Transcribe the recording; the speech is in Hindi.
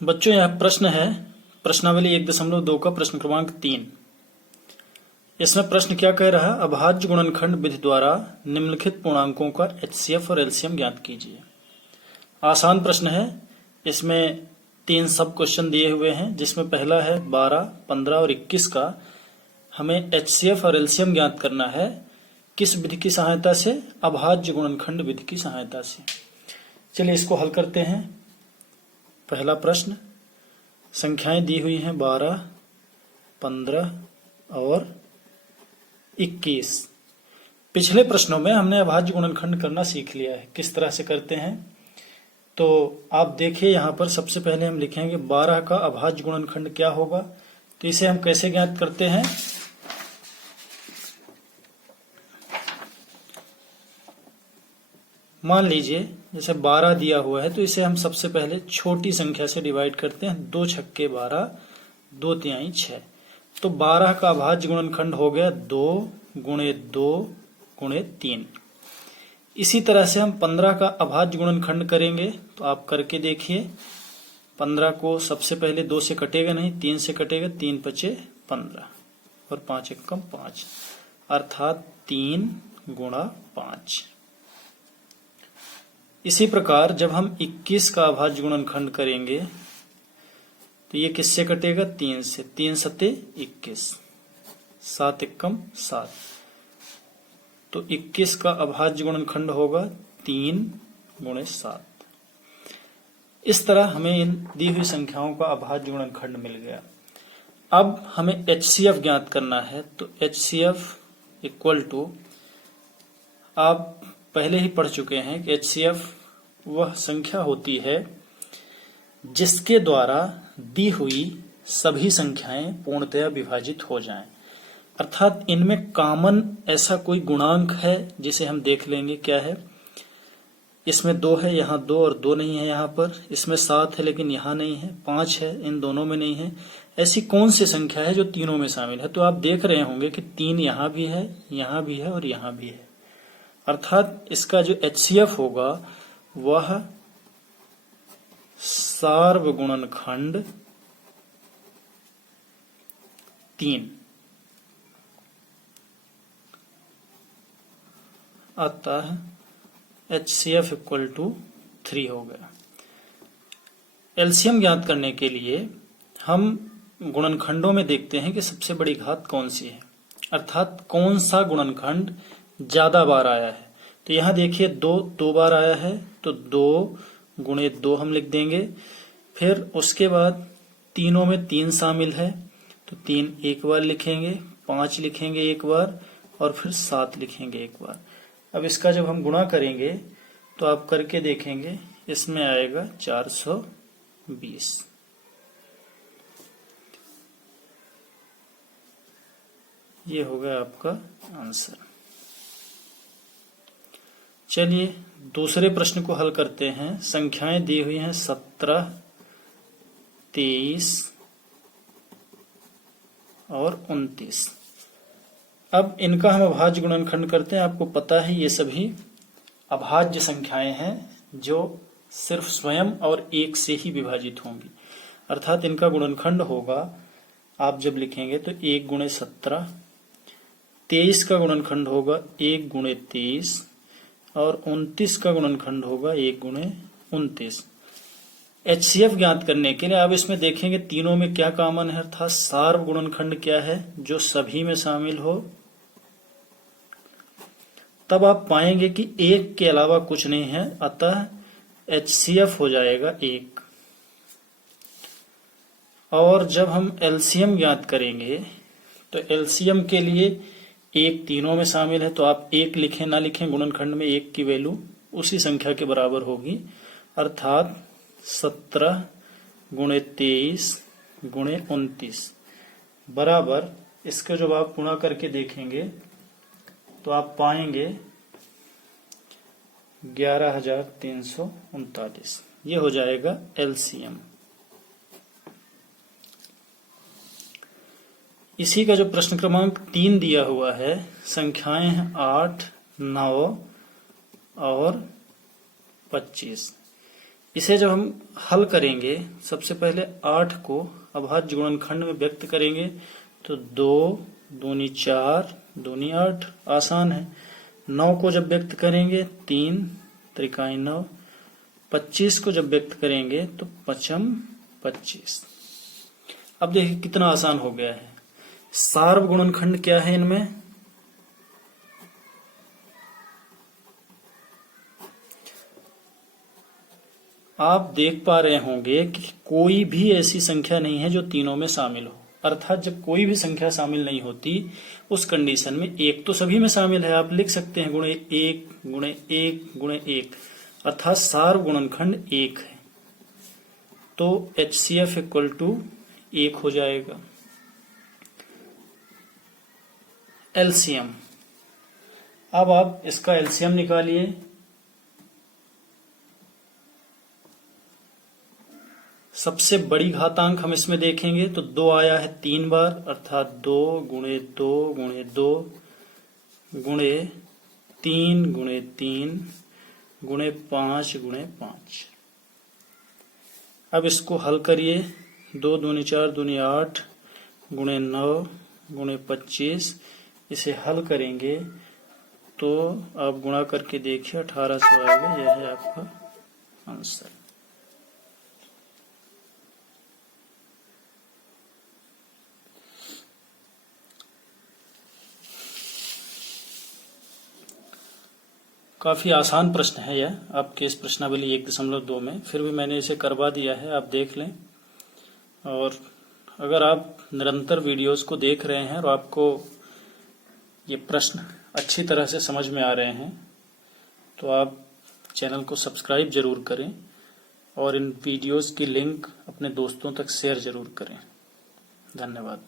बच्चों यह प्रश्न है प्रश्नावली 1.2 का प्रश्न क्रमांक 3। इसमें प्रश्न क्या कह रहा है, अभाज्य गुणनखंड विधि द्वारा निम्नलिखित पूर्णांकों का एचसीएफ और एलसीएम ज्ञात कीजिए। आसान प्रश्न है। इसमें 3 सब क्वेश्चन दिए हुए हैं, जिसमें पहला है 12, 15 और 21 का हमें एचसीएफ और एलसीएम ज्ञात करना है। किस विधि की सहायता से? अभाज्य गुणनखंड विधि की सहायता से। चलिए इसको हल करते हैं। पहला प्रश्न, संख्याएं दी हुई हैं 12, 15 और 21। पिछले प्रश्नों में हमने अभाज्य गुणनखंड करना सीख लिया है, किस तरह से करते हैं। तो आप देखिए यहाँ पर सबसे पहले हम लिखेंगे 12 का अभाज्य गुणनखंड क्या होगा। तो इसे हम कैसे ज्ञात करते हैं। मान लीजिए जैसे 12 दिया हुआ है, तो इसे हम सबसे पहले छोटी संख्या से डिवाइड करते हैं। 2 छक्के 12, 2 तिहाई 6। तो 12 का अभाज्य गुणनखंड हो गया 2 गुणे 2 गुणे 3। इसी तरह से हम 15 का अभाज्य गुणनखंड करेंगे। तो आप करके देखिए। 15 को सबसे पहले 2 से कटेगा नहीं, 3 से कटेगा। 3 पचे 15 और 5 एकम 5, अर्थात 3 गुणा 5। इसी प्रकार जब हम 21 का अभाज्य गुणनखंड करेंगे तो ये किससे कटेगा? 3 से। 3 सते 21, 7 एकम 7। तो 21 का अभाज्य गुणनखंड होगा 3 गुणे 7। इस तरह हमें इन दी हुई संख्याओं का अभाज्य गुणनखंड मिल गया। अब हमें एचसीएफ ज्ञात करना है। तो एचसीएफ इक्वल टू, आप पहले ही पढ़ चुके हैं कि एचसीएफ वह संख्या होती है जिसके द्वारा दी हुई सभी संख्याएं पूर्णतया विभाजित हो जाएं। अर्थात इनमें कॉमन ऐसा कोई गुणांक है जिसे हम देख लेंगे क्या है। इसमें 2 है, यहाँ 2 और 2 नहीं है यहाँ पर। इसमें 7 है लेकिन यहाँ नहीं है। 5 है, इन दोनों में नहीं है। ऐसी कौन सी संख्या है जो तीनों में शामिल है? तो आप देख रहे होंगे कि 3 यहाँ भी है, यहाँ भी है और यहाँ भी है। अर्थात इसका जो एचसीएफ होगा वह सार्वगुणनखंड 3 अतः एचसीएफ इक्वल टू 3 हो गया। एलसीएम ज्ञात करने के लिए हम गुणनखंडों में देखते हैं कि सबसे बड़ी घात कौन सी है, अर्थात कौन सा गुणनखंड ज्यादा बार आया है। तो यहां देखिए 2 बार आया है, तो 2 गुणे 2 हम लिख देंगे। फिर उसके बाद तीनों में 3 शामिल है, तो 3 एक बार लिखेंगे, 5 लिखेंगे एक बार और फिर 7 लिखेंगे एक बार। अब इसका जब हम गुणा करेंगे तो आप करके देखेंगे, इसमें आएगा 420। ये होगा आपका आंसर। चलिए दूसरे प्रश्न को हल करते हैं। संख्याएं दी हुई हैं 17, 23 और 29। अब इनका हम अभाज्य गुणनखंड करते हैं। आपको पता है ये सभी अभाज्य संख्याएं हैं जो सिर्फ स्वयं और 1 से ही विभाजित होंगी। अर्थात इनका गुणनखंड होगा, आप जब लिखेंगे तो 1 गुणे 17। 23 का गुणनखंड होगा 1 गुणे 23 और 29 का गुणनखंड होगा 1 गुणे 29। एचसीएफ ज्ञात करने के लिए आप इसमें देखेंगे तीनों में क्या कॉमन है, अर्थात सार्व गुणनखंड क्या है जो सभी में शामिल हो। तब आप पाएंगे कि 1 के अलावा कुछ नहीं है, अतः एचसीएफ हो जाएगा 1। और जब हम एलसीएम ज्ञात करेंगे तो एलसीएम के लिए 1 तीनों में शामिल है, तो आप 1 लिखें ना लिखें, गुणनखंड में 1 की वैल्यू उसी संख्या के बराबर होगी। अर्थात 17 गुणे 23 गुणे 29 बराबर, इसके जब आप गुणा करके देखेंगे तो आप पाएंगे 11,339। ये हो जाएगा एलसीएम। इसी का जो प्रश्न क्रमांक 3 दिया हुआ है, संख्याएं हैं 8, 9 और 25। इसे जब हम हल करेंगे, सबसे पहले 8 को अभाज्य गुणनखंड में व्यक्त करेंगे तो 2 दूनी 4 दूनी 8, आसान है। 9 को जब व्यक्त करेंगे 3 त्रिकाई 9, 25 को जब व्यक्त करेंगे तो 5 25। अब देखिए कितना आसान हो गया है। सार्व गुणनखंड क्या है इनमें? आप देख पा रहे होंगे कि कोई भी ऐसी संख्या नहीं है जो तीनों में शामिल हो। अर्थात जब कोई भी संख्या शामिल नहीं होती उस कंडीशन में एक तो सभी में शामिल है। आप लिख सकते हैं गुणे 1 गुणे 1 गुणे 1, अर्थात सार्व गुणनखंड 1 है। तो HCF इक्वल टू 1 हो जाएगा। LCM, अब आप इसका LCM निकालिए। सबसे बड़ी घातांक हम इसमें देखेंगे तो 2 आया है 3 बार, अर्थात 2 गुणे 2 गुणे 2 गुणे 3 गुणे 3 गुणे 5 गुणे 5। अब इसको हल करिए। 2 दूनी 4 दूनी 8 गुणे 9 गुणे 25। इसे हल करेंगे तो आप गुणा करके देखिए 1800 आएगा। यह है आपका आंसर। काफी आसान प्रश्न है यह आपके इस प्रश्नावली 1.2 में, फिर भी मैंने इसे करवा दिया है, आप देख लें। और अगर आप निरंतर वीडियोस को देख रहे हैं और आपको ये प्रश्न अच्छी तरह से समझ में आ रहे हैं तो आप चैनल को सब्सक्राइब जरूर करें और इन वीडियोस की लिंक अपने दोस्तों तक शेयर जरूर करें। धन्यवाद।